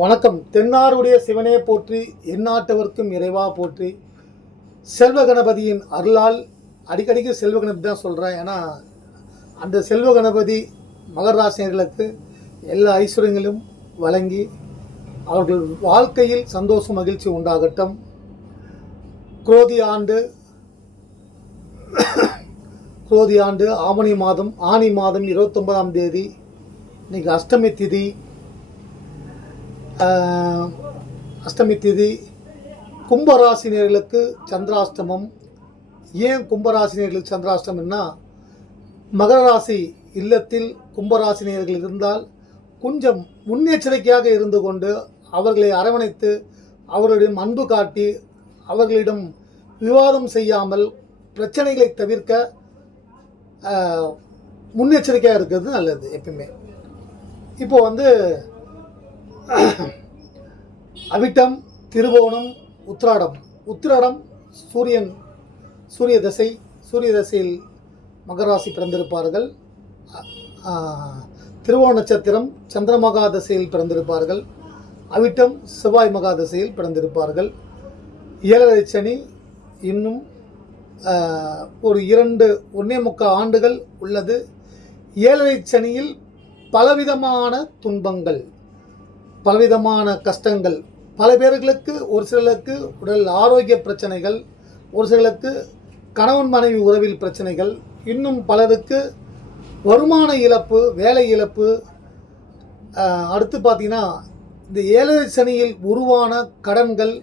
வணக்கம். தென்னாருடைய சிவனே போற்றி எந்நாட்டவர்க்கும் இறைவா போற்றி. செல்வ கணபதியின் அருளால் அடிக்கடிக்கு செல்வ கணபதி தான் சொல்கிறேன் ஏன்னா அந்த செல்வ கணபதி மகராசினர்களுக்கு எல்லா ஐஸ்வர்யங்களும் வழங்கி அவர்கள் வாழ்க்கையில் சந்தோஷம் மகிழ்ச்சி உண்டாகட்டும். குரோதி ஆண்டு குரோதி ஆண்டு ஆவணி மாதம் ஆனி மாதம் இருபத்தொன்பதாம் தேதி இன்றைக்கி அஷ்டமி திதி. அஷ்டமி திதி. கும்பராசினியர்களுக்கு சந்திராஷ்டமம். ஏன் கும்பராசினியர்களுக்கு சந்திராஷ்டமம்னா மகர ராசி இல்லத்தில் கும்பராசினியர்கள் இருந்தால் கொஞ்சம் முன்னெச்சரிக்கையாக இருந்து கொண்டு அவர்களை அரவணைத்து அவர்களிடம் அன்பு காட்டி அவர்களிடம் விவாதம் செய்யாமல் பிரச்சனைகளை தவிர்க்க முன்னெச்சரிக்கையாக இருக்கிறது நல்லது எப்பயுமே. இப்போ வந்து அவிட்டம் திருவோணம் உத்திராடம். உத்திராடம் சூரியன் சூரிய தசை சூரிய தசையில் மகராசி பிறந்திருப்பார்கள். திருவோண நட்சத்திரம் சந்திரமகா தசையில் பிறந்திருப்பார்கள். அவிட்டம் செவ்வாய் மகா தசையில் பிறந்திருப்பார்கள். ஏழரை சனி இன்னும் ஒரு இரண்டு ஒன்னே முக்கால் ஆண்டுகள் உள்ளது. ஏழரை சனியில் பலவிதமான துன்பங்கள். பலவிதமான கஷ்டங்கள். பல பேர்களுக்கு ஒரு சிலருக்கு உடல் ஆரோக்கிய பிரச்சனைகள் ஒரு சிலருக்கு கணவன் மனைவி உறவில் பிரச்சனைகள் இன்னும் பலருக்கு வருமான இழப்பு வேலை இழப்பு. அடுத்து பார்த்தீங்கன்னா இந்த ஏழரை சனியில் உருவான கடன்கள்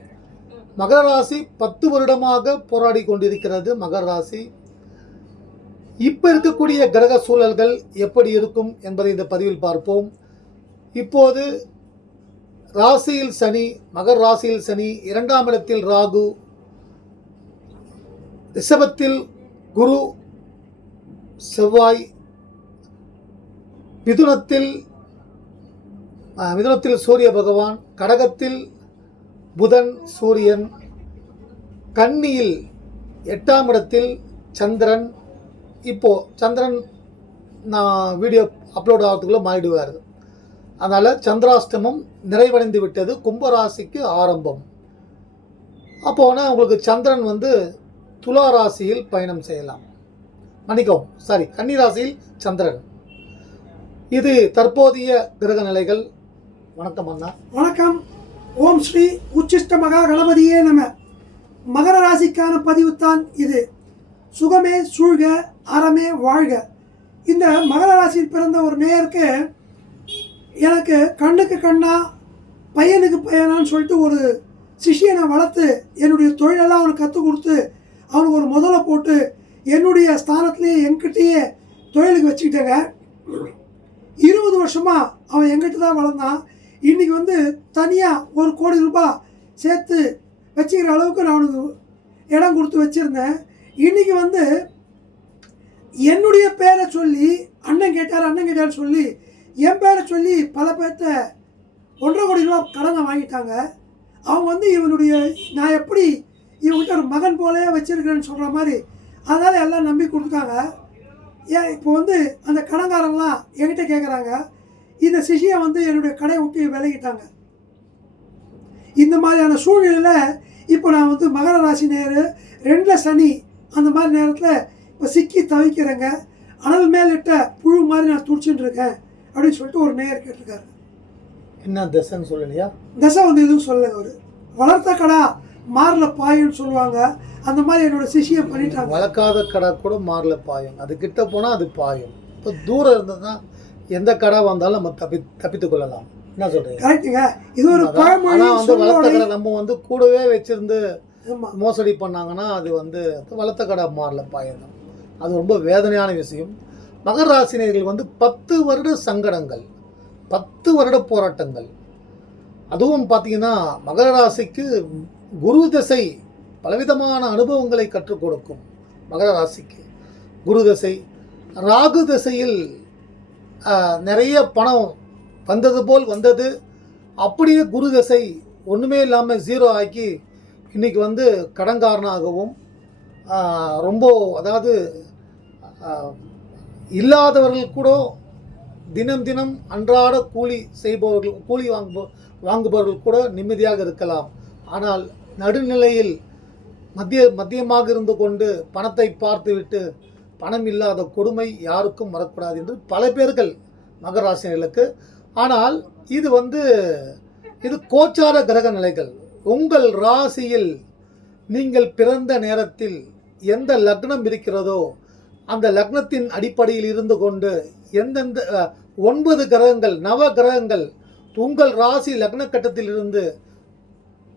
மகர ராசி பத்து வருடமாக போராடி கொண்டிருக்கிறது மகர ராசி. இப்போ இருக்கக்கூடிய கிரக சூழல்கள் எப்படி இருக்கும் என்பதை இந்த பதிவில் பார்ப்போம். இப்போது ராசியில் சனி மகர் ராசியில் சனி இரண்டாம் இடத்தில் ராகு ரிஷபத்தில் குரு செவ்வாய் மிதுனத்தில் மிதுனத்தில் சூரிய பகவான் கடகத்தில் புதன் சூரியன் கன்னியில் எட்டாம் இடத்தில் சந்திரன். இப்போ சந்திரன் நான் வீடியோ அப்லோட் ஆகிறதுக்குள்ளே மாறிடுவார். அதனால் சந்திராஷ்டமம் நிறைவடைந்து விட்டது. கும்பராசிக்கு ஆரம்பம். அப்போனா உங்களுக்கு சந்திரன் வந்து துலா ராசியில் பயணம் செய்யலாம். மன்னிக்கவும் சாரி கன்னிராசியில் சந்திரன். இது தற்போதைய கிரக நிலைகள். வணக்கம் அண்ணா. வணக்கம். ஓம் ஸ்ரீ உச்சிஷ்ட மகா கணபதியே நம. மகர ராசிக்கான பதிவு தான் இது. சுகமே சூழ்க அறமே வாழ்க. இந்த மகர ராசியில் பிறந்த ஒரு நேயருக்கு எனக்கு கண்ணுக்கு கண்ணா பையனுக்கு பையனான்னு சொல்லிட்டு ஒரு சிஷியனை வளர்த்து என்னுடைய தொழிலெல்லாம் அவனுக்கு கற்றுக் கொடுத்து அவனுக்கு ஒரு முதலை போட்டு என்னுடைய ஸ்தானத்துலேயே என்கிட்டயே தொழிலுக்கு வச்சுக்கிட்டேங்க. இருபது வருஷமாக அவன் எங்கிட்ட தான் வளர்ந்தான். இன்றைக்கி வந்து தனியாக ஒரு கோடி ரூபாய் சேர்த்து வச்சுக்கிற அளவுக்கு நான் அவனுக்கு இடம் கொடுத்து வச்சுருந்தேன். இன்றைக்கி வந்து என்னுடைய பேரை சொல்லி அண்ணன் கேட்டார் அண்ணன் கேட்டார் சொல்லி என் பேரை சொல்லி பல பேர்த்த ஒன்றரை கோடி ரூபா கடனை வாங்கிட்டாங்க. அவங்க வந்து இவனுடைய நான் எப்படி இவன்கிட்ட ஒரு மகன் போலே வச்சுருக்கிறேன்னு சொல்கிற மாதிரி அதனால் எல்லாம் நம்பி கொடுத்தாங்க ஏன் இப்போ வந்து அந்த கடங்காரங்களாம் என்கிட்ட கேட்குறாங்க இந்த சிஷியை வந்து என்னுடைய கடையை விட்டு விலகிட்டாங்க. இந்த மாதிரியான சூழ்நிலையில் இப்போ நான் வந்து மகர ராசி நேர் ரெண்டில் சனி அந்த மாதிரி நேரத்தில் இப்போ சிக்கி தவிக்கிறேங்க. அனல் மேலிட்ட புழு மாதிரி நான் துடிச்சுட்டு இருக்கேன். அப்படின்னு சொல்லிட்டு ஒரு நேயர் கேட்டிருக்காரு. என்ன தசைன்னு சொல்லலையா? தசை வந்து எதுவும் சொல்லலை அவர். வளர்த்த கடா மாறல பாயுன்னு சொல்லுவாங்க. அந்த மாதிரி என்னோட சிஷியை பண்ணிட்டாங்க. வளர்க்காத கடை கூட மாறல பாயும். அது கிட்ட போனால் அது பாயும். இப்போ தூரம் இருந்ததுன்னா எந்த கடை வந்தாலும் நம்ம தப்பி தப்பித்துக் கொள்ளலாம். என்ன சொல்றீங்க? கரெக்டுங்க இது ஒரு. பழமொழி வந்து வளர்த்த கடை நம்ம வந்து கூடவே வச்சிருந்து மோசடி பண்ணாங்கன்னா அது வந்து வளர்த்த கடை மாறல பாயம். அது ரொம்ப வேதனையான விஷயம். மகர ராசினியர்கள் வந்து பத்து வருட சங்கடங்கள் பத்து வருட போராட்டங்கள். அதுவும் பார்த்தீங்கன்னா மகர ராசிக்கு குரு தசை பலவிதமான அனுபவங்களை கற்றுக் கொடுக்கும் மகர ராசிக்கு. குரு தசை ராகு திசையில் நிறைய பணம் வந்தது போல் வந்தது. அப்படியே குரு தசை ஒன்றுமே இல்லாமல் ஜீரோ ஆக்கி இன்னைக்கு வந்து கடன்காரனாகவும் ரொம்ப அதாவது இல்லாதவர்கள் கூட தினம் தினம் அன்றாட கூலி செய்பவர்கள் கூலி வாங்குபோ வாங்குபவர்கள் கூட நிம்மதியாக இருக்கலாம். ஆனால் நடுநிலையில் மத்திய மத்தியமாக இருந்து கொண்டு பணத்தை பார்த்துவிட்டு பணம் இல்லாத கொடுமை யாருக்கும் வரக்கூடாது என்று பல பேர்கள் மகராசினர்களுக்கு ஆனால் இது வந்து இது கோச்சார கிரக நிலைகள். உங்கள் ராசியில் நீங்கள் பிறந்த நேரத்தில் எந்த லக்னம் இருக்கிறதோ அந்த லக்னத்தின் அடிப்படையில் இருந்து கொண்டு எந்தெந்த ஒன்பது கிரகங்கள் நவ கிரகங்கள் உங்கள் ராசி லக்ன கட்டத்தில் இருந்து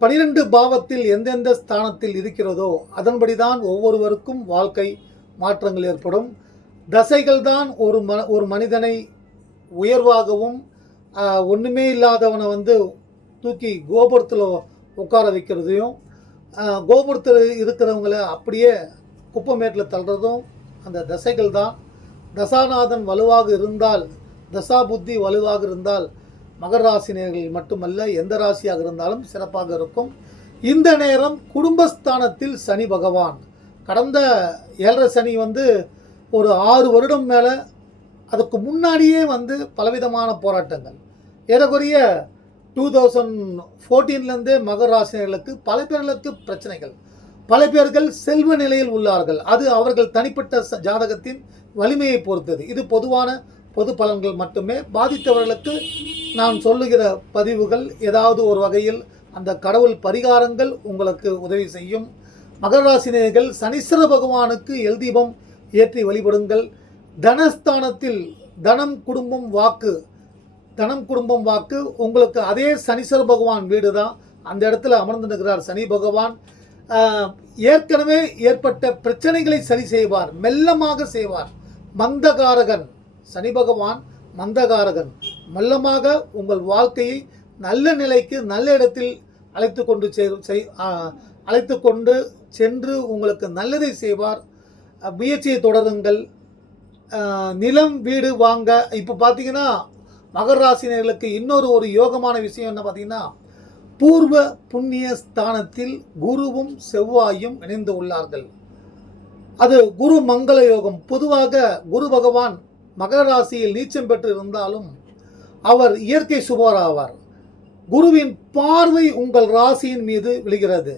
பனிரெண்டு பாவத்தில் எந்தெந்த ஸ்தானத்தில் இருக்கிறதோ அதன்படி தான் ஒவ்வொருவருக்கும் வாழ்க்கை மாற்றங்கள் ஏற்படும். தசைகள் தான் ஒரு ம ஒரு மனிதனை உயர்வாகவும் ஒன்றுமே இல்லாதவனை வந்து தூக்கி கோபுரத்தில் உட்கார வைக்கிறதையும் கோபுரத்தில் இருக்கிறவங்கள அப்படியே குப்பமேட்டில் தள்ளுறதும் அந்த தசைகள் தான். தசாநாதன் வலுவாக இருந்தால் தசா புத்தி வலுவாக இருந்தால் மகர ராசினியர்கள் மட்டுமல்ல எந்த ராசியாக இருந்தாலும் சிறப்பாக இருக்கும். இந்த நேரம் குடும்பஸ்தானத்தில் சனி பகவான். கடந்த ஏழரை சனி வந்து ஒரு ஆறு வருடம் மேலே அதுக்கு முன்னாடியே வந்து பலவிதமான போராட்டங்கள். ஏறக்குறைய டூ தௌசண்ட் ஃபோர்டீன்லேருந்தே மகர ராசினியர்களுக்கு பல பேர்களுக்கு பிரச்சனைகள். பல பேர்கள் செல்வ நிலையில் உள்ளார்கள். அது அவர்கள் தனிப்பட்ட ஜாதகத்தின் வலிமையை பொறுத்தது. இது பொதுவான பொது பலன்கள் மட்டுமே. பாதித்தவர்களுக்கு நான் சொல்லுகிற பதிவுகள் ஏதாவது ஒரு வகையில் அந்த கடவுள் பரிகாரங்கள் உங்களுக்கு உதவி செய்யும். மகர ராசினியர்கள் சனீஸ்வர பகவானுக்கு எல் தீபம் ஏற்றி வழிபடுங்கள். தனஸ்தானத்தில் தனம் குடும்பம் வாக்கு. தனம் குடும்பம் வாக்கு. உங்களுக்கு அதே சனீஸ்வர பகவான் வீடு தான் அந்த இடத்துல அமர்ந்து நிற்கிறார் சனி பகவான். ஏற்கனவே ஏற்பட்ட பிரச்சனைகளை சரி செய்வார் மெல்லமாக செய்வார். மந்தகாரகன் சனி பகவான் மந்தகாரகன் மெல்லமாக உங்கள் வாழ்க்கையை நல்ல நிலைக்கு நல்ல இடத்தில் அழைத்து கொண்டு செய் அழைத்து கொண்டு சென்று உங்களுக்கு நல்லதை செய்வார். முயற்சியை தொடருங்கள். நிலம் வீடு வாங்க இப்போ பார்த்தீங்கன்னா மகர ராசினர்களுக்கு இன்னொரு ஒரு யோகமான விஷயம் என்ன பார்த்தீங்கன்னா பூர்வ புண்ணிய ஸ்தானத்தில் குருவும் செவ்வாயும் இணைந்து உள்ளார்கள். அது குரு மங்கள யோகம். பொதுவாக குரு பகவான் மகர ராசியில் நீச்சம் பெற்று இருந்தாலும் அவர் இயற்கை சுபர் ஆவார் குருவின் பார்வை உங்கள் ராசியின் மீது விழுகிறது.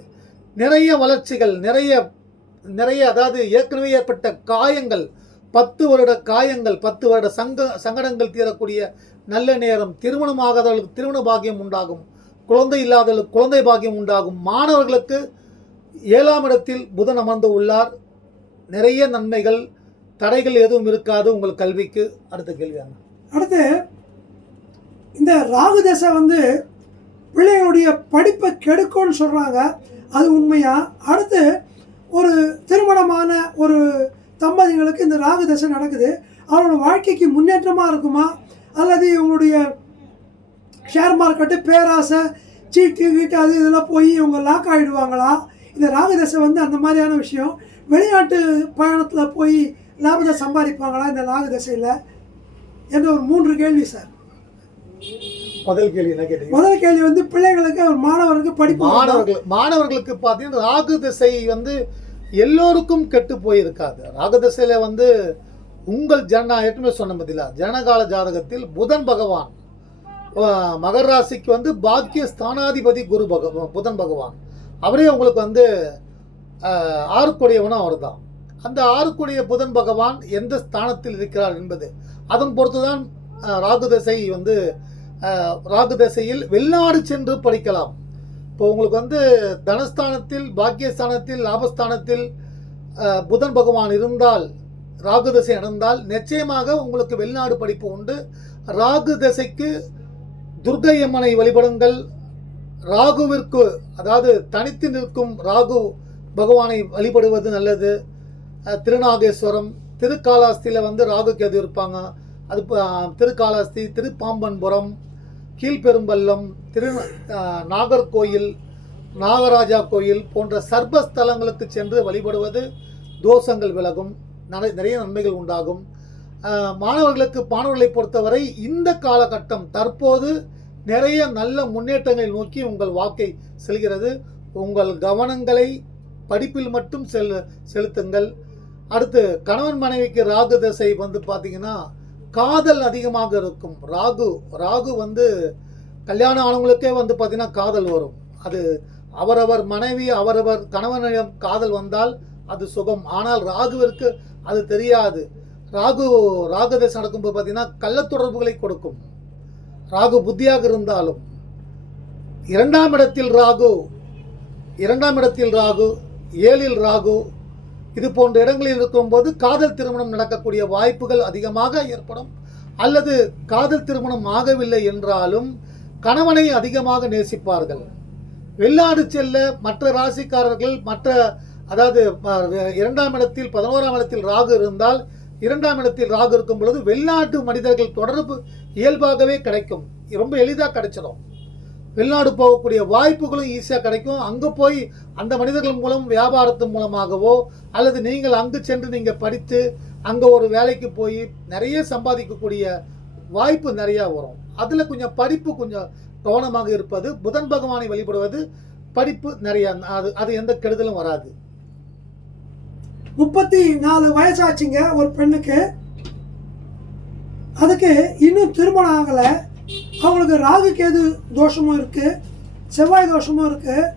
நிறைய வளர்ச்சிகள் நிறைய நிறைய அதாவது ஏற்கனவே ஏற்பட்ட காயங்கள் பத்து வருட காயங்கள் பத்து வருட சங்க சங்கடங்கள் தீரக்கூடிய நல்ல நேரம் திருமணமாகாதவர்களுக்கு திருமண பாக்கியம் உண்டாகும். குழந்தை இல்லாத குழந்தை பாக்கியம் உண்டாகும். மாணவர்களுக்கு ஏழாம் இடத்தில் புதன் அமர்ந்து உள்ளார். நிறைய நன்மைகள் தடைகள் எதுவும் இருக்காது உங்கள் கல்விக்கு. அடுத்த கேள்வி அடுத்து இந்த ராகு தசை வந்து பிள்ளைகளுடைய படிப்பை கெடுக்கும்னு சொல்கிறாங்க அது உண்மையா? அடுத்து ஒரு திருமணமான ஒரு தம்பதிகளுக்கு இந்த ராகு தசை நடக்குது. அவரோட வாழ்க்கைக்கு முன்னேற்றமாக இருக்குமா? அல்லது இவங்களுடைய ஷேர் மார்க்கெட்டு பேராசை சீட்டு கீட்டு அது இதெல்லாம் போய் இவங்க லாக் ஆகிடுவாங்களா இந்த ராகு தசை வந்து அந்த மாதிரியான விஷயம். வெளிநாட்டு பயணத்தில் போய் லாபத்தை சம்பாதிப்பாங்களா இந்த ராகு தசையில் என்ற ஒரு மூன்று கேள்வி சார். முதல் கேள்வி என்ன கேட்டீங்க? முதல் கேள்வி வந்து பிள்ளைங்களுக்கு ஒரு மாணவருக்கு படிப்பு? மாணவர்கள் மாணவர்களுக்கு பார்த்தீங்கன்னா ராகு திசை வந்து எல்லோருக்கும் கெட்டு போயிருக்காது. ராகு திசையில வந்து உங்கள் ஜன ஏற்கனவே சொன்ன பதிலா ஜனகால ஜாதகத்தில் புதன் பகவான் மகர ராசிக்கு வந்து பாக்கிய ஸ்தானாதிபதி குரு பக புதன் பகவான். அவரே உங்களுக்கு வந்து ஆறுக்குடையவனும் அவர் தான் அந்த ஆறுக்குடைய புதன் பகவான் எந்த ஸ்தானத்தில் இருக்கிறார் என்பது அதன் பொறுத்துதான் தான் ராகு தசை வந்து ராகு தசையில் வெளிநாடு சென்று படிக்கலாம். இப்போ உங்களுக்கு வந்து தனஸ்தானத்தில் பாக்கியஸ்தானத்தில் லாபஸ்தானத்தில் புதன் பகவான் இருந்தால் ராகு தசை நடந்தால் நிச்சயமாக உங்களுக்கு வெளிநாடு படிப்பு உண்டு. ராகு தசைக்கு துர்க்கை அம்மனை வழிபடுங்கள். ராகுவிற்கு அதாவது தனித்து நிற்கும் ராகு பகவானை வழிபடுவது நல்லது. திருநாகேஸ்வரம் திருக்காலாஸ்தியில் வந்து ராகு கேது இருப்பாங்க. அது திருக்காலாஸ்தி திருப்பாம்பன்புரம் கீழ்பெரும்பள்ளம் திரு நாகர்கோயில் நாகராஜா கோயில் போன்ற சர்வஸ்தலங்களுக்கு சென்று வழிபடுவது தோஷங்கள் விலகும். நட- நிறைய நன்மைகள் உண்டாகும். மாணவர்களுக்கு மாணவர்களை பொறுத்தவரை இந்த காலகட்டம் தற்போது நிறைய நல்ல முன்னேற்றங்களை நோக்கி உங்கள் வாக்கை செல்கிறது. உங்கள் கவனங்களை படிப்பில் மட்டும் செல் செலுத்துங்கள். அடுத்து கணவன் மனைவிக்கு ராகு தசை வந்து பார்த்தீங்கன்னா காதல் அதிகமாக இருக்கும். ராகு ராகு வந்து கல்யாணம் ஆனவங்களுக்கே வந்து பார்த்திங்கன்னா காதல் வரும். அது அவரவர் மனைவி அவரவர் கணவனிடம் காதல் வந்தால் அது சுகம். ஆனால் ராகுவிற்கு அது தெரியாது. ராகு ராகு தசை நடக்கும்போது பார்த்தீங்கன்னா கள்ளத் தொடர்புகளை கொடுக்கும். ராகு புத்தியாக இருந்தாலும். இரண்டாம் இடத்தில் ராகு இரண்டாம் இடத்தில் ராகு ஏழில் ராகு இது போன்ற இடங்களில் இருக்கும்போது காதல் திருமணம் நடக்கக்கூடிய வாய்ப்புகள் அதிகமாக ஏற்படும். அல்லது காதல் திருமணம் ஆகவில்லை என்றாலும் கணவனை அதிகமாக நேசிப்பார்கள். வெளிநாடு செல்ல மற்ற ராசிக்காரர்கள் மற்ற அதாவது இரண்டாம் இடத்தில் பதினோராம் இடத்தில் ராகு இருந்தால் இரண்டாம் இடத்தில் ராகு இருக்கும் பொழுது வெளிநாட்டு மனிதர்கள் தொடர்பு இயல்பாகவே கிடைக்கும். ரொம்ப எளிதாக கிடைச்சிடும். வெளிநாடு போகக்கூடிய வாய்ப்புகளும் ஈஸியாக கிடைக்கும். அங்கே போய் அந்த மனிதர்கள் மூலம் வியாபாரத்தின் மூலமாகவோ அல்லது நீங்கள் அங்கு சென்று நீங்கள் படித்து அங்கே ஒரு வேலைக்கு போய் நிறைய சம்பாதிக்கக்கூடிய வாய்ப்பு நிறையா வரும். அதில் கொஞ்சம் படிப்பு கொஞ்சம் கவனமாக இருப்பது புதன் பகவானை வழிபடுவது படிப்பு நிறையா அது அது எந்த கெடுதலும் வராது. முப்பத்தி நாலு வயசாச்சுங்க ஒரு பெண்ணுக்கு. அதுக்கு இன்னும் திருமணம் ஆகலை. அவங்களுக்கு ராகு கேது தோஷமும் இருக்குது செவ்வாய் தோஷமும் இருக்குது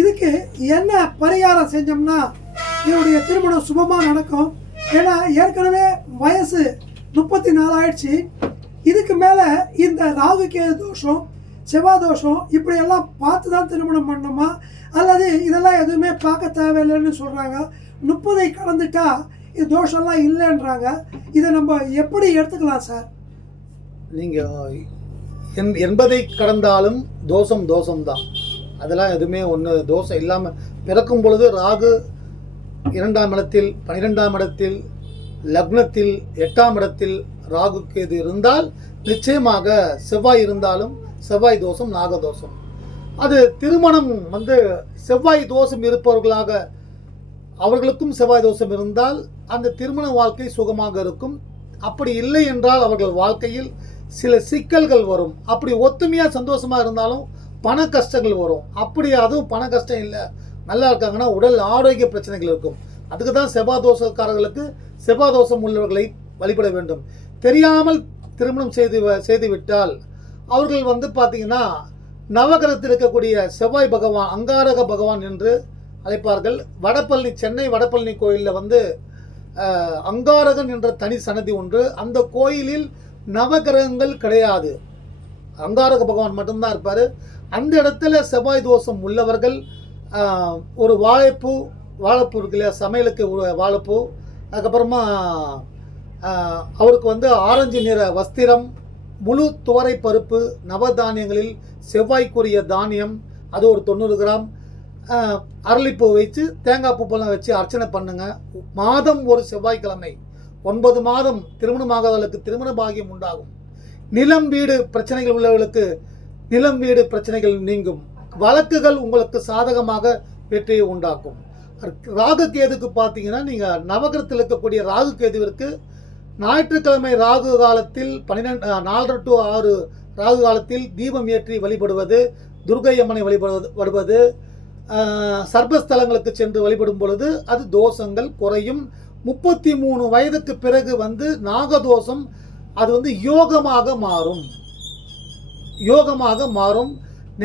இதுக்கு என்ன பரிகாரம் செஞ்சோம்னா இவருடைய திருமணம் சுபமாக நடக்கும். ஏன்னா ஏற்கனவே வயசு முப்பத்தி நாலு ஆயிடுச்சு. இதுக்கு மேலே இந்த ராகு கேது தோஷம் செவ்வாய் தோஷம் இப்படியெல்லாம் பார்த்து தான் திருமணம் பண்ணணுமா? அல்லது இதெல்லாம் எதுவுமே பார்க்க தேவையில்லைன்னு சொல்கிறாங்க முப்பதை கடந்துட்டா இது தோஷம்லாம் இல்லைன்றாங்க. இதை நம்ம எப்படி எடுத்துக்கலாம் சார்? நீங்கள் என் எண்பதை கடந்தாலும் தோஷம் தோஷம்தான். அதெல்லாம் எதுவுமே ஒன்று தோஷம் இல்லாமல் பிறக்கும் பொழுது ராகு இரண்டாம் இடத்தில் பன்னிரெண்டாம் இடத்தில் லக்னத்தில் எட்டாம் இடத்தில் ராகுக்கு இது இருந்தால் நிச்சயமாக செவ்வாய் இருந்தாலும் செவ்வாய் தோஷம் நாகதோஷம். அது திருமணம் வந்து செவ்வாய் தோஷம் இருப்பவர்களாக அவர்களுக்கும் செவ்வாய் தோஷம் இருந்தால் அந்த திருமண வாழ்க்கை சுகமாக இருக்கும். அப்படி இல்லை என்றால் அவர்கள் வாழ்க்கையில் சில சிக்கல்கள் வரும். அப்படி ஒத்துமையாக சந்தோஷமாக இருந்தாலும் பண கஷ்டங்கள் வரும். அப்படி அதுவும் பண கஷ்டம் இல்லை. நல்லா இருக்காங்கன்னா உடல் ஆரோக்கிய பிரச்சனைகள் இருக்கும். அதுக்கு தான் செவ்வாய் தோஷக்காரர்களுக்கு செவ்வாய் தோஷம் உள்ளவர்களை வழிபட வேண்டும். தெரியாமல் திருமணம் செய்து வ- செய்து விட்டால் அவர்கள் வந்து பார்த்தீங்கன்னா நவகிரகத்தில் இருக்கக்கூடிய செவ்வாய் பகவான் அங்காரக பகவான் என்று அழைப்பார்கள். வடபழனி சென்னை வடபழனி கோயிலில் வந்து அங்காரகன் என்ற தனி சன்னதி ஒன்று. அந்த கோயிலில் நவகிரகங்கள் கிடையாது. அங்காரக பகவான் மட்டும்தான் இருப்பார். அந்த இடத்துல செவ்வாய் தோஷம் உள்ளவர்கள் ஒரு வாழைப்பூ வாழைப்பூ இருக்கு இல்லையா சமையலுக்கு ஒரு வாழைப்பூ அதுக்கப்புறமா அவருக்கு வந்து ஆரஞ்சு நிற வஸ்திரம் முழு துவரை பருப்பு நவதானியங்களில் செவ்வாய்க்குரிய தானியம் அது ஒரு தொண்ணூறு கிராம் அரளிப்பூ வைத்து தேங்காய் பூப்பெல்லாம் வச்சு அர்ச்சனை பண்ணுங்க. மாதம் ஒரு செவ்வாய்க்கிழமை. ஒன்பது மாதம் திருமணமாகாதவர்களுக்கு திருமண பாகியம் உண்டாகும். நிலம் வீடு பிரச்சனைகள் உள்ளவர்களுக்கு நிலம் வீடு பிரச்சனைகள் நீங்கும். வழக்குகள் உங்களுக்கு சாதகமாக வெற்றியை உண்டாக்கும். ராகு கேதுக்கு பார்த்தீங்கன்னா நீங்கள் நவகிரத்தில் இருக்கக்கூடிய ராகு கேதுவிற்கு ஞாயிற்றுக்கிழமை ராகு காலத்தில் பன்னிரெண்டு நாலரை டு ஆறு ராகு காலத்தில் தீபம் ஏற்றி வழிபடுவது துர்கை அம்மனை வழிபடுவது சர்பஸ்தலங்களுக்கு சர்ப்பஸ்தலங்களுக்கு சென்று வழிபடும் பொழுது அது தோஷங்கள் குறையும். முப்பத்தி மூணு வயதுக்கு பிறகு வந்து நாகதோஷம் அது வந்து யோகமாக மாறும். யோகமாக மாறும்.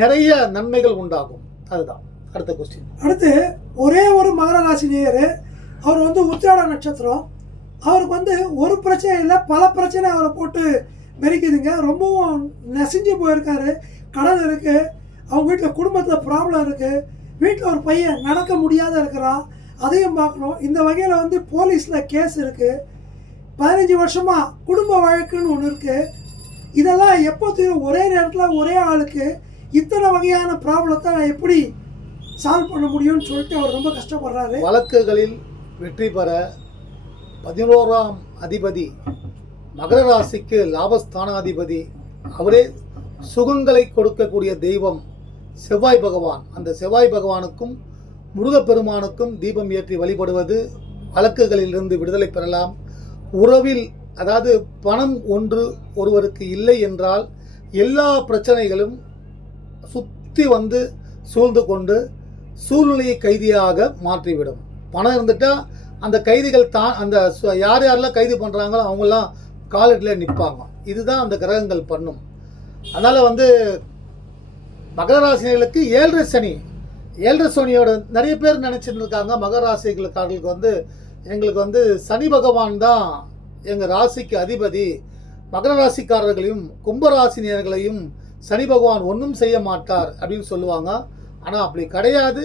நிறைய நன்மைகள் உண்டாகும். அதுதான். அடுத்த கொஸ்டின் அடுத்து ஒரே ஒரு மகர ராசி நேயர் அவர் வந்து உத்திராட நட்சத்திரம். அவருக்கு வந்து ஒரு பிரச்சனை இல்லை பல பிரச்சனை அவரை போட்டு மெரிக்குதுங்க ரொம்பவும் நெசிஞ்சு போயிருக்காரு. கடன் இருக்குது அவங்க வீட்டில் குடும்பத்தில் ப்ராப்ளம் இருக்குது வீட்டில் ஒரு பையன் நடக்க முடியாத இருக்கிறான் அதையும் பார்க்கணும். இந்த வகையில் வந்து போலீஸில் கேஸ் இருக்குது பதினஞ்சு வருஷமாக குடும்ப வழக்குன்னு ஒன்று இருக்குது இதெல்லாம் எப்போ தீரும்? ஒரே நேரத்தில் ஒரே ஆளுக்கு இத்தனை வகையான ப்ராப்ளத்தை நான் எப்படி சால்வ் பண்ண முடியும்னு சொல்லிட்டு அவர் ரொம்ப கஷ்டப்படுறாரு. வழக்குகளில் வெற்றி பெற பதினோராம் அதிபதி மகர ராசிக்கு லாபஸ்தானாதிபதி அவரே சுகங்களை கொடுக்கக்கூடிய தெய்வம் செவ்வாய் பகவான் அந்த செவ்வாய் பகவானுக்கும் முருகப்பெருமானுக்கும் தீபம் ஏற்றி வழிபடுவது வழக்குகளிலிருந்து விடுதலை பெறலாம். உறவில் அதாவது பணம் ஒன்று ஒருவருக்கு இல்லை என்றால் எல்லா பிரச்சனைகளும் சுற்றி வந்து சூழ்ந்து கொண்டு சூழ்நிலையை கைதியாக மாற்றிவிடும். பணம் இருந்துட்டால் அந்த கைதிகள் தான் அந்த சு- யார் யாரெல்லாம் கைது பண்ணுறாங்களோ அவங்கெல்லாம் காலடியில் நிற்பாங்க. இதுதான் அந்த கிரகங்கள் பண்ணும். அதனால் வந்து மகர ராசினியர்களுக்கு ஏழரை சனி. ஏழரை சனியோட நிறைய பேர் நினச்சிட்டு இருக்காங்க மகர ராசிகளுக்காரர்களுக்கு வந்து எங்களுக்கு வந்து சனி பகவான் தான் எங்கள் ராசிக்கு அதிபதி. மகர ராசிக்காரர்களையும் கும்பராசினியர்களையும் சனி பகவான் ஒன்றும் செய்ய மாட்டார் அப்படின்னு சொல்லுவாங்க. ஆனால் அப்படி கிடையாது.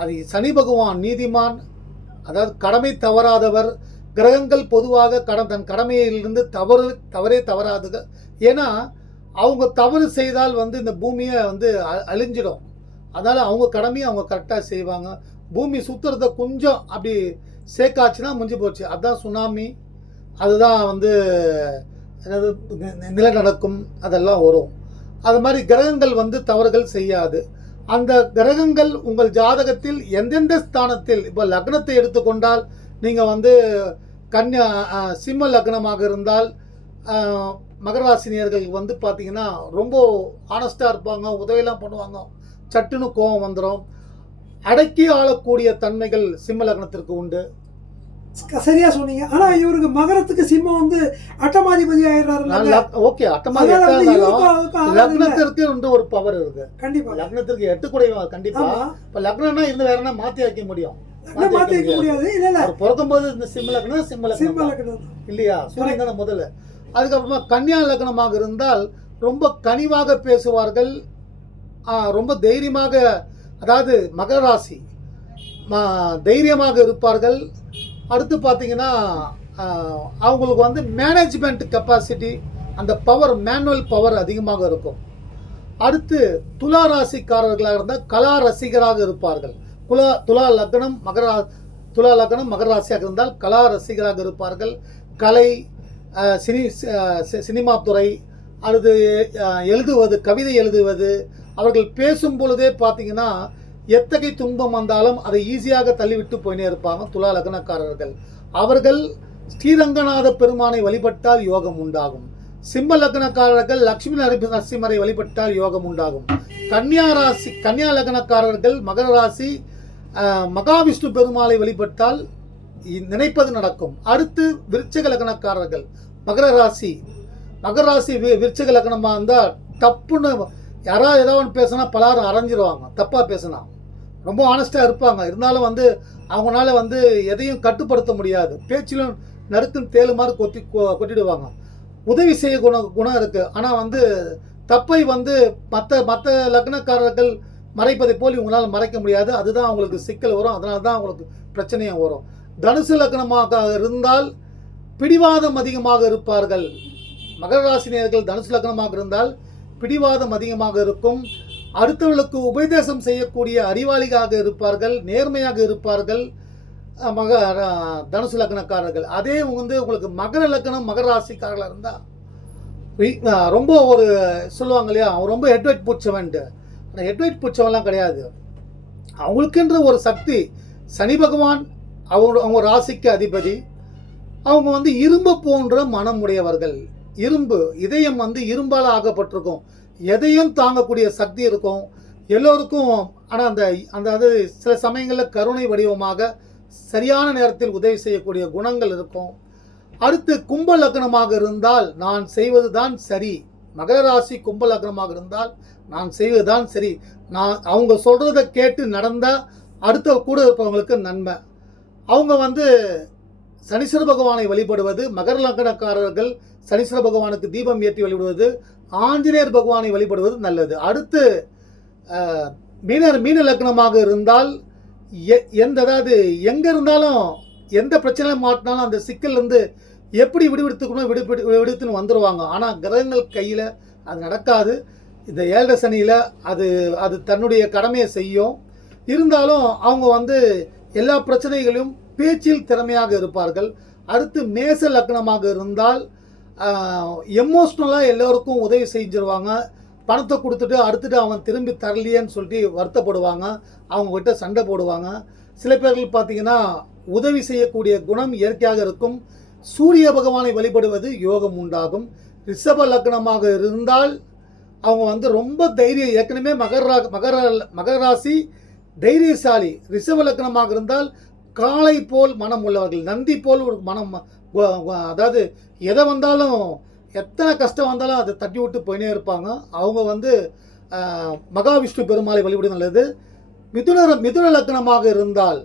அது சனி பகவான் நீதிமான் அதாவது கடமை தவறாதவர். கிரகங்கள் பொதுவாக கட தன் கடமையிலிருந்து தவறு தவறே தவறாதுக. ஏன்னா அவங்க தவறு செய்தால் வந்து இந்த பூமியை வந்து அ- அழிஞ்சிடும். அதனால் அவங்க கடமையை அவங்க கரெக்டாக செய்வாங்க. பூமி சுற்றுறத கொஞ்சம் அப்படி சேக்காச்சுன்னா முடிஞ்சு போச்சு. அதுதான் சுனாமி அதுதான் வந்து என்னது நிலநடுக்கம் அதெல்லாம் வரும். அது மாதிரி கிரகங்கள் வந்து தவறுகள் செய்யாது. அந்த கிரகங்கள் உங்கள் ஜாதகத்தில் எந்தெந்த ஸ்தானத்தில் இப்போ லக்னத்தை எடுத்துக்கொண்டால் நீங்கள் வந்து கன்யா சிம்ம லக்னமாக இருந்தால் அஹ், மகர ராசினியர்கள் வந்து பார்த்தீங்கன்னா ரொம்ப ஆனஸ்டாக இருப்பாங்க உதவியெல்லாம் பண்ணுவாங்க. சட்டுன்னு கோபம் வந்துடும் அடக்கி ஆளக்கூடிய தன்மைகள் சிம்ம லக்னத்திற்கு உண்டு. சரியா சொன்னீங்க. ஆனா இவருக்கு மகரத்துக்கு சிம்மம் வந்து அட்டமாதிபதி ஆயிடுறாரு ஓகே லக்னத்திற்கு வந்து ஒரு பவர் இருக்கு. கண்டிப்பா. லக்னத்திற்கு எட்டு கூட கண்டிப்பா. இப்ப லக்னம்னா இருந்து வேற மாத்தி வைக்க முடியும்? மாத்தி வைக்க முடியாது. இல்ல இல்ல. பிறக்கும் போது இந்த சிம்ம லக்னம் சிம்ம லக்னம். இல்லையா? சூரியன் தானே முதல்ல. அதுக்கப்புறமா கன்னியா லக்னமாக இருந்தால் ரொம்ப கனிவாக பேசுவார்கள். ரொம்ப தைரியமாக அதாவது மகர ராசி ம- தைரியமாக இருப்பார்கள். அடுத்து பார்த்தீங்கன்னா அவங்களுக்கு வந்து மேனேஜ்மெண்ட் கெப்பாசிட்டி அந்த பவர் மேனுவல் பவர் அதிகமாக இருக்கும். அடுத்து துலா ராசிக்காரர்களாக இருந்தால் கலா ரசிகராக இருப்பார்கள். குலா துலா லக்னம் மகர துலா லக்னம் மகர ராசியாக இருந்தால் கலா ரசிகராக இருப்பார்கள். கலை சினி சினிமா துறை அல்லது எழுதுவது கவிதை எழுதுவது அவர்கள் பேசும் பொழுதே பார்த்தீங்கன்னா எத்தகைய துன்பம் வந்தாலும் அதை ஈஸியாக தள்ளிவிட்டு போயினே இருப்பாங்க துலா லக்னக்காரர்கள். அவர்கள் ஸ்ரீரங்கநாத பெருமானை வழிபட்டால் யோகம் உண்டாகும். சிம்ம லக்னக்காரர்கள் லக்ஷ்மி நரசி- நரசிம்மரை வழிபட்டால் யோகம் உண்டாகும். கன்னியா ராசி கன்னியா லக்னக்காரர்கள் மகர ராசி மகாவிஷ்ணு பெருமாளை வழிபட்டால் நினைப்பது நடக்கும். அடுத்து விருச்சக லக்னக்காரர்கள். மகர ராசி. மகர ராசி வி- விருச்சிக லக்னமாக இருந்தால் தப்புன்னு யாராவது ஏதாவது ஒன்று பேசினா பலரும் அரைஞ்சிருவாங்க. தப்பாக பேசினா. ரொம்ப ஆனஸ்ட்டாக இருப்பாங்க. இருந்தாலும் வந்து அவங்களால வந்து எதையும் கட்டுப்படுத்த முடியாது. பேச்சிலும் நறுக்கும் தேலு மாதிரி கொத்தி கொ- கொட்டிடுவாங்க. உதவி செய்ய குண குணம் இருக்குது ஆனால் வந்து தப்பை வந்து மற்ற மற்ற லக்னக்காரர்கள் மறைப்பதை போல் இவங்களால் மறைக்க முடியாது. அதுதான் அவங்களுக்கு சிக்கல் வரும். அதனால தான் அவங்களுக்கு பிரச்சனையும் வரும். தனுசு லக்னமாக இருந்தால் பிடிவாதம் அதிகமாக இருப்பார்கள். மகர ராசினியர்கள் தனுசு லக்னமாக இருந்தால் பிடிவாதம் அதிகமாக இருக்கும். அடுத்தவர்களுக்கு உபதேசம் செய்யக்கூடிய அறிவாளிகளாக இருப்பார்கள் நேர்மையாக இருப்பார்கள் மக தனுசு லக்னக்காரர்கள். அதே வந்து உங்களுக்கு மகர லக்னம் மகர ராசிக்காரர்களாக இருந்தால் ரொம்ப ஒரு சொல்லுவாங்க இல்லையா அவன் ரொம்ப ஹெட்வைட் பூச்சவன்ட்டு ஆனால் ஹெட்வைட் பூச்சவன்லாம் கிடையாது. அவங்களுக்குன்ற ஒரு சக்தி சனி பகவான் அவங்க அவங்க ராசிக்கு அதிபதி. அவங்க வந்து இரும்பு போன்ற மனம் உடையவர்கள் இரும்பு இதயம் வந்து இரும்பால் ஆகப்பட்டிருக்கும். எதையும் தாங்கக்கூடிய சக்தி இருக்கும். எல்லோருக்கும் ஆனால் அந்த அந்த அது சில சமயங்களில் கருணை வடிவமாக சரியான நேரத்தில் உதவி செய்யக்கூடிய குணங்கள் இருக்கும். அடுத்து கும்ப லக்னமாக இருந்தால் நான் செய்வது தான் சரி. மகர ராசி கும்ப லக்னமாக இருந்தால் நான் செய்வது தான் சரி. நான் அவங்க சொல்கிறத கேட்டு நடந்தால் அடுத்த கூட இருப்பவங்களுக்கு நன்மை. அவங்க வந்து சனீஸ்வர பகவானை வழிபடுவது மகர லக்கணக்காரர்கள் சனீஸ்வர பகவானுக்கு தீபம் ஏற்றி வழிபடுவது ஆஞ்சநேயர் பகவானை வழிபடுவது நல்லது. அடுத்து மீனர் மீன லக்னமாக இருந்தால் எ- எந்த அதாவது எங்கே இருந்தாலும் எந்த பிரச்சனையும் மாட்டினாலும் அந்த சிக்கல்லேருந்து எப்படி விடுவிடுத்துக்கணும் விடுவிடு விடுவிடுத்துன்னு வந்துடுவாங்க ஆனால் கிரகங்கள் கையில் அது நடக்காது. இந்த ஏழரை சனியில் அது அது தன்னுடைய கடமையை செய்யும். இருந்தாலும் அவங்க வந்து எல்லா பிரச்சனைகளையும் பேச்சில் திறமையாக இருப்பார்கள். அடுத்து மேச லக்னமாக இருந்தால் எமோஷ்னலாக எல்லோருக்கும் உதவி செஞ்சிருவாங்க. பணத்தை கொடுத்துட்டு அடுத்துட்டு அவன் திரும்பி தரலையேன்னு சொல்லிட்டு வருத்தப்படுவாங்க. அவங்கக்கிட்ட சண்டை போடுவாங்க. சில பேர்கள் பார்த்தீங்கன்னா உதவி செய்யக்கூடிய குணம் இயற்கையாக இருக்கும். சூரிய பகவானை வழிபடுவது யோகம் உண்டாகும். ரிஷப லக்னமாக இருந்தால் அவங்க வந்து ரொம்ப தைரியம் ஏற்கனவே மகர மகர மகர ராசி தைரியசாலி. ரிஷப லக்னமாக இருந்தால் காளை போல் மனம் உள்ளவர்கள் நந்தி போல் ஒரு மனம் அதாவது எதை வந்தாலும் எத்தனை கஷ்டம் வந்தாலும் அதை தட்டி விட்டு போயினே இருப்பாங்க. அவங்க வந்து மகாவிஷ்ணு பெருமாளை வழிபடு நல்லது. மிதுன மிதுன லக்னமாக இருந்தால்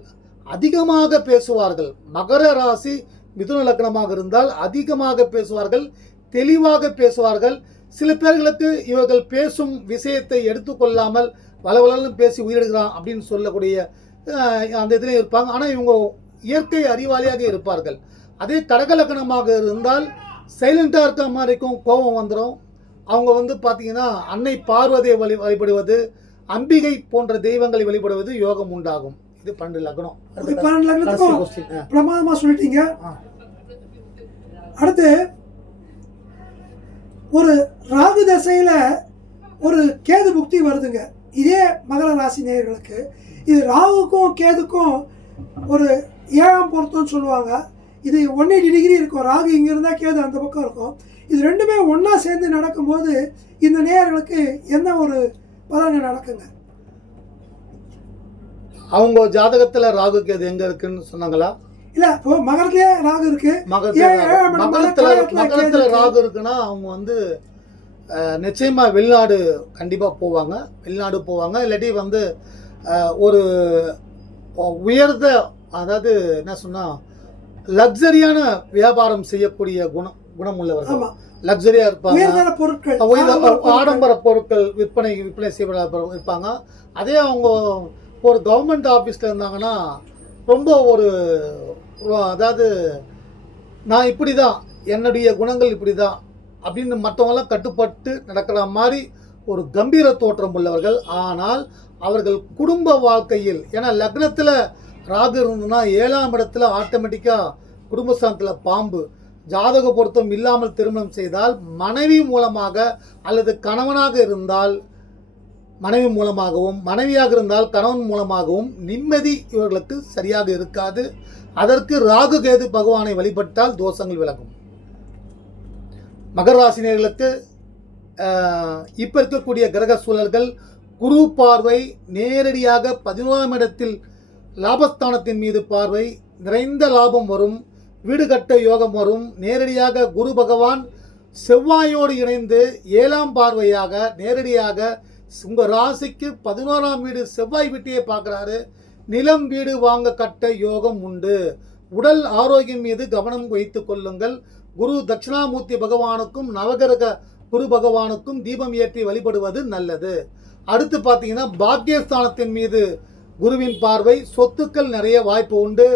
அதிகமாக பேசுவார்கள். மகர ராசி மிதுன லக்னமாக இருந்தால் அதிகமாக பேசுவார்கள் தெளிவாக பேசுவார்கள். சில பேர்களுக்கு இவர்கள் பேசும் விஷயத்தை எடுத்துக்கொள்ளாமல் வளவளன்னு பேசி உயிரிடுகிறான் அப்படின்னு சொல்லக்கூடிய அந்த இதில் இருப்பாங்க. ஆனால் இவங்க இயற்கை அறிவாளியாக இருப்பார்கள். அதே கடக லக்னமாக இருந்தால் சைலண்ட்டாக இருக்க மாதிரி இருக்கும் கோபம் வந்துடும் அவங்க வந்து பார்த்தீங்கன்னா அன்னை பார்வதியை வழி வழிபடுவது அம்பிகை போன்ற தெய்வங்களை வழிபடுவது யோகம் உண்டாகும். இது பன்னெண்டு லக்னம். பன்னெண்டு லக்னத்துக்கும். பிரமாதமாக சொல்லிட்டீங்க. அடுத்து ஒரு ராகு தசையில் ஒரு கேது புக்தி வருதுங்க. இதே மகர ராசி நேயர்களுக்கு இது ராகுக்கும் கேதுக்கும் ஒரு ஏழாம் பொருத்தம்னு சொல்லுவாங்க. இது ஒன் எயிட்டி டிகிரி இருக்கும். ராகு இங்கே இருந்தால் கேது அந்த பக்கம் இருக்கும். இது ரெண்டுமே ஒன்றா சேர்ந்து நடக்கும்போது இந்த நேயர்களுக்கு என்ன ஒரு பலன்கள் நடக்குங்க? அவங்க ஜாதகத்துல ராகு கேது எங்க இருக்குன்னு சொன்னாங்களா? இல்லை இப்போ மகரத்திலே ராகு இருக்கு. மகரத்துல ராகு. இருக்குன்னா அவங்க வந்து நிச்சயமா வெளிநாடு கண்டிப்பா போவாங்க. வெளிநாடு போவாங்க. இல்லாட்டி வந்து ஒரு உயர்ந்த அதாவது என்ன சொன்னா லக்ஸரியான வியாபாரம் செய்யக்கூடிய குணம் குணம் உள்ளவர்கள். ஆமா. லக்ஸரியா இருப்பாங்க. பொருட்கள் ஆடம்பர பொருட்கள். விற்பனை விற்பனை செய்ய இருப்பாங்க அதே அவங்க ஒரு கவர்மெண்ட் ஆஃபீஸில் இருந்தாங்கன்னா ரொம்ப ஒரு ஒரு- அதாவது நான் இப்படி தான் என்னுடைய குணங்கள் இப்படி தான் அப்படின்னு மற்றவங்களாம் கட்டுப்பட்டு நடக்கிற மாதிரி ஒரு கம்பீர தோற்றம் உள்ளவர்கள். ஆனால் அவர்கள் குடும்ப வாழ்க்கையில் ஏன்னா லக்னத்தில் ராகு இருந்ததுன்னா ஏழாம் இடத்துல ஆட்டோமேட்டிக்காக குடும்பஸ்தானத்தில் பாம்பு. ஜாதக பொருத்தம் இல்லாமல் திருமணம் செய்தால் மனைவி மூலமாக அல்லது கணவனாக இருந்தால் மனைவி மூலமாகவும் மனைவியாக இருந்தால் கணவன் மூலமாகவும் நிம்மதி இவர்களுக்கு சரியாக இருக்காது. அதற்கு ராகு கேது பகவானை வழிபட்டால் தோஷங்கள் விலகும். மகர ராசினியர்களுக்கு இப்போ இருக்கக்கூடிய கிரக சூழல்கள் குரு பார்வை நேரடியாக பதினோராம் இடத்தில் லாபஸ்தானத்தின் மீது பார்வை நிறைந்த லாபம் வரும் வீடு கட்ட யோகம் வரும். நேரடியாக குரு பகவான் செவ்வாயோடு இணைந்து ஏழாம் பார்வையாக நேரடியாக உங்கள் ராசிக்கு பதினோராம் வீடு செவ்வாய் வீட்டையே பார்க்குறாரு. நிலம் வீடு வாங்க கட்ட யோகம் உண்டு. உடல் ஆரோக்கியம் மீது கவனம் வைத்து கொள்ளுங்கள். குரு தட்சிணாமூர்த்தி பகவானுக்கும் நவகிரக குரு பகவானுக்கும் தீபம் ஏற்றி வழிபடுவது நல்லது. அடுத்து பார்த்தீங்கன்னா பாக்கியஸ்தானத்தின் மீது குருவின் பார்வை சொத்துக்கள் நிறைய வாய்ப்பு உண்டு.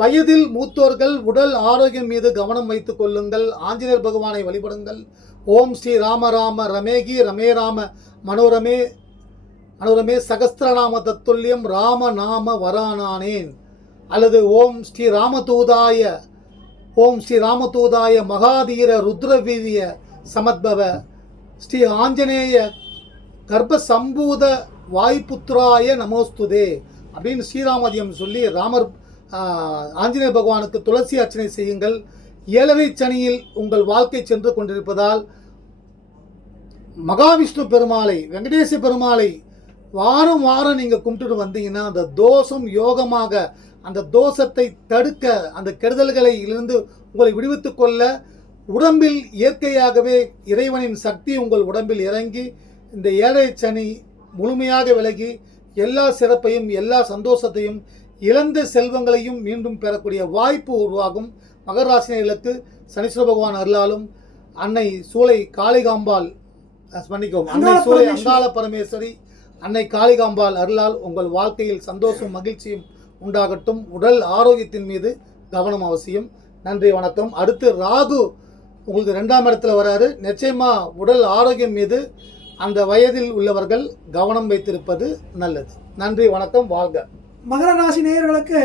வயதில் மூத்தோர்கள் உடல் ஆரோக்கியம் மீது கவனம் வைத்துக் கொள்ளுங்கள். ஆஞ்சநேயர் பகவானை வழிபடுங்கள். ஓம் ஸ்ரீ ராம ராம ரமேகி ரமே ராம மனோரமே மனோரமே சகஸ்திரநாம தத்துல்யம் ராம நாம வரானானேன். அல்லது ஓம் ஸ்ரீ ராமதூதாய ஓம் ஸ்ரீ ராமதூதாய மகாதீர ருத்ரவீரிய சமத்பவ. ஸ்ரீ ஆஞ்சநேய கர்ப்ப சம்பூத வாய்ப்புத்ராய நமோஸ்துதே அப்படின்னு ஸ்ரீராமதியம் சொல்லி ராமர் ஆஹ், ஆஞ்சநேய பகவானுக்கு துளசி அர்ச்சனை செய்யுங்கள். ஏழரை சனியில் உங்கள் வாழ்க்கை சென்று கொண்டிருப்பதால் மகாவிஷ்ணு பெருமாளை வெங்கடேச பெருமாளை வாரம் வாரம் நீங்கள் கும்பிட்டுட்டு வந்தீங்கன்னா அந்த தோஷம் யோகமாக அந்த தோஷத்தை தடுக்க அந்த கெடுதல்களை இருந்து உங்களை விடுவித்துக் கொள்ள உடம்பில் இயற்கையாகவே இறைவனின் சக்தி உங்கள் உடம்பில் இறங்கி இந்த ஏழை சனி முழுமையாக விலகி எல்லா சிறப்பையும் எல்லா சந்தோஷத்தையும் இழந்த செல்வங்களையும் மீண்டும் பெறக்கூடிய வாய்ப்பு உருவாகும். மகராசினியர்களுக்கு சனீஸ்வர பகவான் அருளாலும் அன்னை சூளை காளிகாம்பாள் மன்னிக்கவும் அன்னை சூளை. அங்காள பரமேஸ்வரி அன்னை காளிகாம்பாள் அருளால் உங்கள் வாழ்க்கையில் சந்தோஷம் மகிழ்ச்சியும் உண்டாகட்டும். உடல் ஆரோக்கியத்தின் மீது கவனம் அவசியம். நன்றி வணக்கம். அடுத்து ராகு உங்களுக்கு ரெண்டாம் இடத்துல வராரு. நிச்சயமா உடல் ஆரோக்கியம் மீது அந்த வயதில் உள்ளவர்கள் கவனம் வைத்திருப்பது நல்லது. நன்றி வணக்கம் வாழ்க. மகர ராசி நேயர்களுக்கு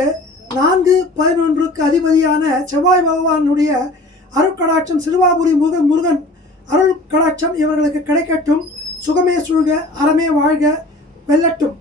நான்கு பதினொன்றுக்கு அதிபதியான செவ்வாய் பகவானுடைய அருட்கடாட்சம் சிறுவாபுரி முருகன் முருகன் அருள் கடாட்சம் இவர்களுக்கு கிடைக்கட்டும். சுகமே சூழ்க அறமே வாழ்க வெல்லட்டும்.